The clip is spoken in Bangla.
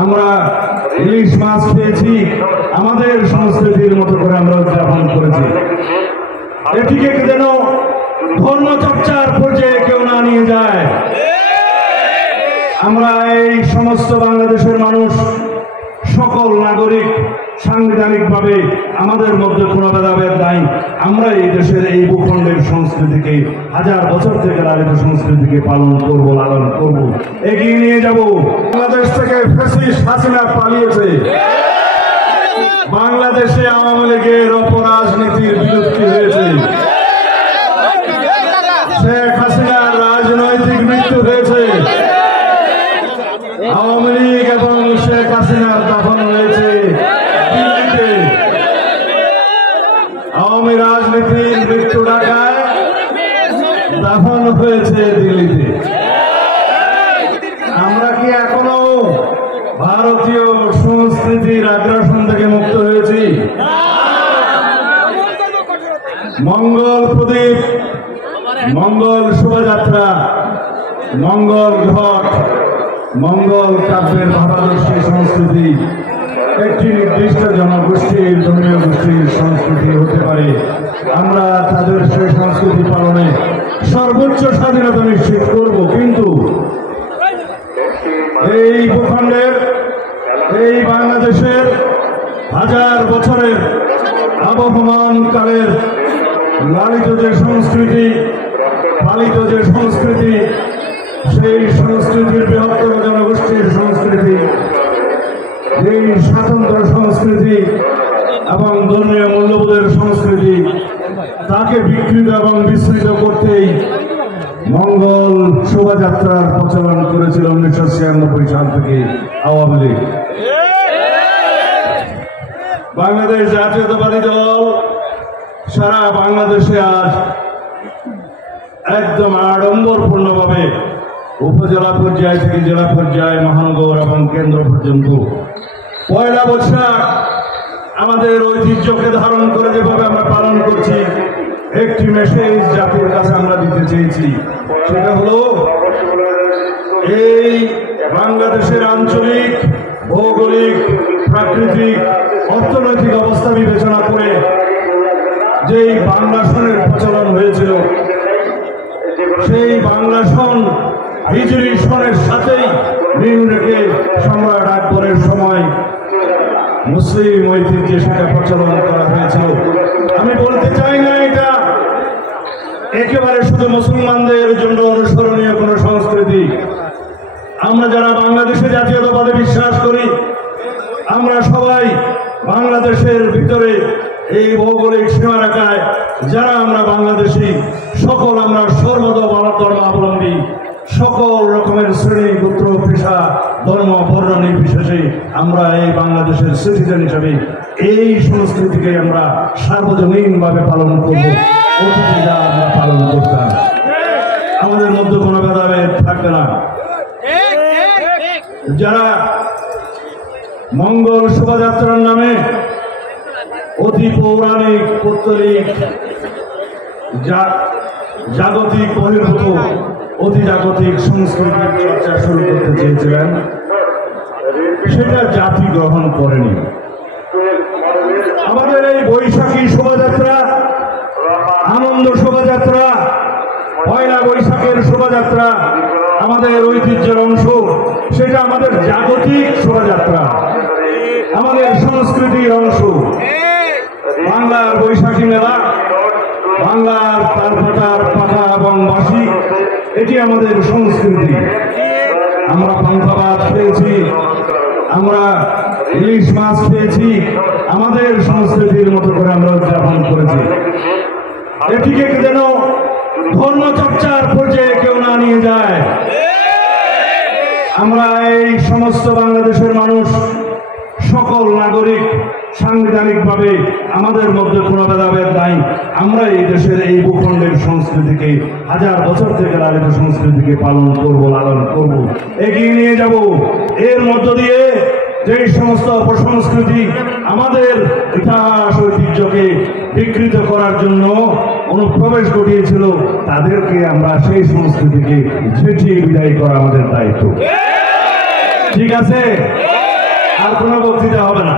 আমরা ইলিশ মাছ খেয়েছি, আমাদের সংস্কৃতির মতো করে আমরা উদযাপন করেছি। এটিকে যেন ধর্মচর্চার পর্যায়ে কেউ না নিয়ে যায়। আমরা এই সমস্ত বাংলাদেশের মানুষ সকল নাগরিক সাংবিধানিকভাবে আমাদের মধ্যে কোনো ভেদাভেদ নাই। আমরা এই দেশের এই ভূখণ্ডের সংস্কৃতিকে হাজার বছর থেকে লালিত সংস্কৃতিকে পালন করব, লালন করব, এগিয়ে নিয়ে যাব। বাংলাদেশ থেকে ফ্যাসিস্ট হাসিনা পালিয়েছে। বাংলাদেশে আওয়ামী লীগের অপরাজনীতির বিলুপ্তি হয়েছে। শেখ হাসিনার রাজনৈতিক মৃত্যু হয়েছে। আওয়ামী লীগ এবং শেখ হাসিনার দাফন হয়েছে দিল্লিতে। আওয়ামী রাজনীতির মৃত্যু ঢাকায়, দাফন হয়েছে দিল্লিতে। আমরা কি এখনো ভারতীয় সংস্কৃতির আগ্রাসন থেকে মুক্ত হয়েছি? মঙ্গল প্রদীপ, মঙ্গল শোভাযাত্রা, মঙ্গল ঘট, মঙ্গল কাব্যের ভাবাদর্শী সংস্কৃতি একটি নির্দিষ্ট জনগোষ্ঠীর, ধর্মীয় গোষ্ঠীর সংস্কৃতি হতে পারে। আমরা তাদের সেই সংস্কৃতি পালনে সর্বোচ্চ স্বাধীনতা নিশ্চিত করব। কিন্তু এই ভূখণ্ডের, এই বাংলাদেশের হাজার বছরের আবহমান কালের লালিত যে সংস্কৃতি, পালিত যে সংস্কৃতি, সেই সংস্কৃতির বৃহত্তর জনগোষ্ঠীর সংস্কৃতি, এই স্বাতন্ত্র সংস্কৃতি এবং ধর্মীয় মূল্যবোধের সংস্কৃতি, তাকে বিকৃত এবং বিস্তৃত করতেই মঙ্গল শোভাযাত্রার প্রচলন করেছিল 1996 সাল থেকে আওয়ামী লীগ। বাংলাদেশ জাতীয়তাবাদী দল সারা বাংলাদেশে আজ একদম আড়ম্বরপূর্ণভাবে উপজেলা পর্যায় থেকে জেলা পর্যায়ে, মহানগর এবং কেন্দ্র পর্যন্ত পয়লা বৈশাখ আমাদের ঐতিহ্যকে ধারণ করে যেভাবে আমরা পালন করছি, একটি মেসেজ জাতির কাছে আমরা দিতে চেয়েছি। সেটা হলো, এই বাংলাদেশের আঞ্চলিক, ভৌগোলিক, প্রাকৃতিক, অর্থনৈতিক অবস্থা বিবেচনা করে যেই বাংলা সনের প্রচলন হয়েছিল, সেই বাংলা সন হিজরি সনের সাথেই মিল রেখে সম্রাট আকবরের সময় মুসলিম ঐতিহ্যে সেটা প্রচলন করা হয়েছিল। আমি বলতে চাই না এটা একেবারে শুধু মুসলমানদের জন্য অনুসরণীয় কোনো সংস্কৃতি। আমরা যারা বাংলাদেশে জাতীয়তাবাদে বিশ্বাস করি, আমরা সবাই বাংলাদেশের ভিতরে এই ভৌগোলিক সীমারেখায় যারা আমরা বাংলাদেশি, সকল আমরা সর্বধর্মাবলম্বী, সকল রকমের শ্রেণী, গোত্র, পেশা, ধর্ম, বর্ণ নির্বিশেষে আমরা এই বাংলাদেশের সিটিজেন হিসাবে এই সংস্কৃতিকে আমরা সার্বজনীনভাবে পালন করব। অতীতে যা আমরা পালন করতাম, আমাদের মধ্যে কোনো ভেদাভেদ থাকবে না। যারা মঙ্গল শোভাযাত্রার নামে অতি পৌরাণিক, পৌত্তলিক, জাগতিক বহির্ভূত, অতি জাগতিক সংস্কৃতির চর্চা শুরু করতে চেয়েছিলেন, সেটা জাতি গ্রহণ করেনি। আমাদের এই বৈশাখী শোভাযাত্রা, আনন্দ শোভাযাত্রা, পয়লা বৈশাখের শোভাযাত্রা আমাদের ঐতিহ্যের অংশ। সেটা আমাদের জাগতিক শোভাযাত্রা, আমাদের সংস্কৃতির অংশ। বাংলার বৈশাখী মেলা, বাংলার তালপাতার পাতা এবং বাঁশি, এটি আমাদের সংস্কৃতি। আমরা পান্তা ভাত খেয়েছি, আমরা ইলিশ মাছ খেয়েছি, আমাদের সংস্কৃতির মতো করে আমরা উদযাপন করেছি। এটিকে যেন ধর্মচর্চার পর্যায়ে কেউ না নিয়ে যায়। আমরা এই সমস্ত বাংলাদেশের মানুষ সকল নাগরিক সাংবিধানিকভাবে আমাদের মধ্যে কোনো ভেদাভেদ নাই। আমরা এই দেশের এই ভূখণ্ডের সংস্কৃতিকে হাজার বছর থেকে লালিত সংস্কৃতিকে পালন করব, লালন করব, এগিয়ে নিয়ে যাব। এর মধ্য দিয়ে যে সমস্ত অপসংস্কৃতি আমাদের ইতিহাস ঐতিহ্যকে বিকৃত করার জন্য অনুপ্রবেশ ঘটিয়েছিল, তাদেরকে আমরা সেই সংস্কৃতিকে ঝেঁটিয়ে বিদায় করা আমাদের দায়িত্ব। ঠিক আছে? আর কোনো বক্তৃতা হবে না।